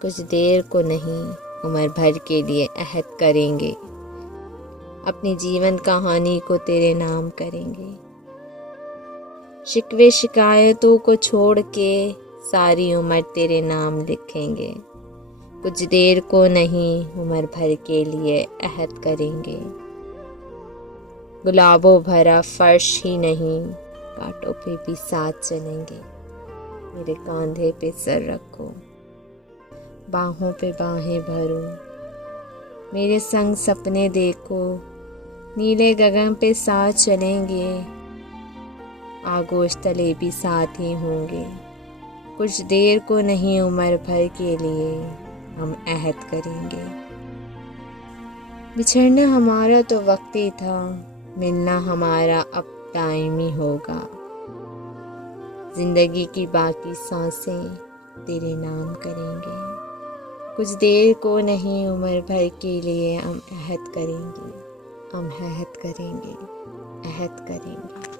कुछ देर को नहीं उम्र भर के लिए अहद करेंगे, अपनी जीवन कहानी को तेरे नाम करेंगे। शिकवे शिकायतों को छोड़ के सारी उम्र तेरे नाम लिखेंगे, कुछ देर को नहीं उम्र भर के लिए अहद करेंगे। गुलाबों भरा फर्श ही नहीं कांटों पे भी साथ चलेंगे, मेरे कंधे पे सर रखो, बाहों पे बाहें भरो, मेरे संग सपने देखो, नीले गगन पे साथ चलेंगे, आगोश तले भी साथ ही होंगे, कुछ देर को नहीं उम्र भर के लिए हम अहद करेंगे। बिछड़ना हमारा तो वक्त ही था, मिलना हमारा अब टाइम ही होगा। जिंदगी की बाकी सांसें तेरे नाम करेंगे, कुछ देर को नहीं उम्र भर के लिए हम अहद करेंगे, हम अहद करेंगे, अहद करेंगे।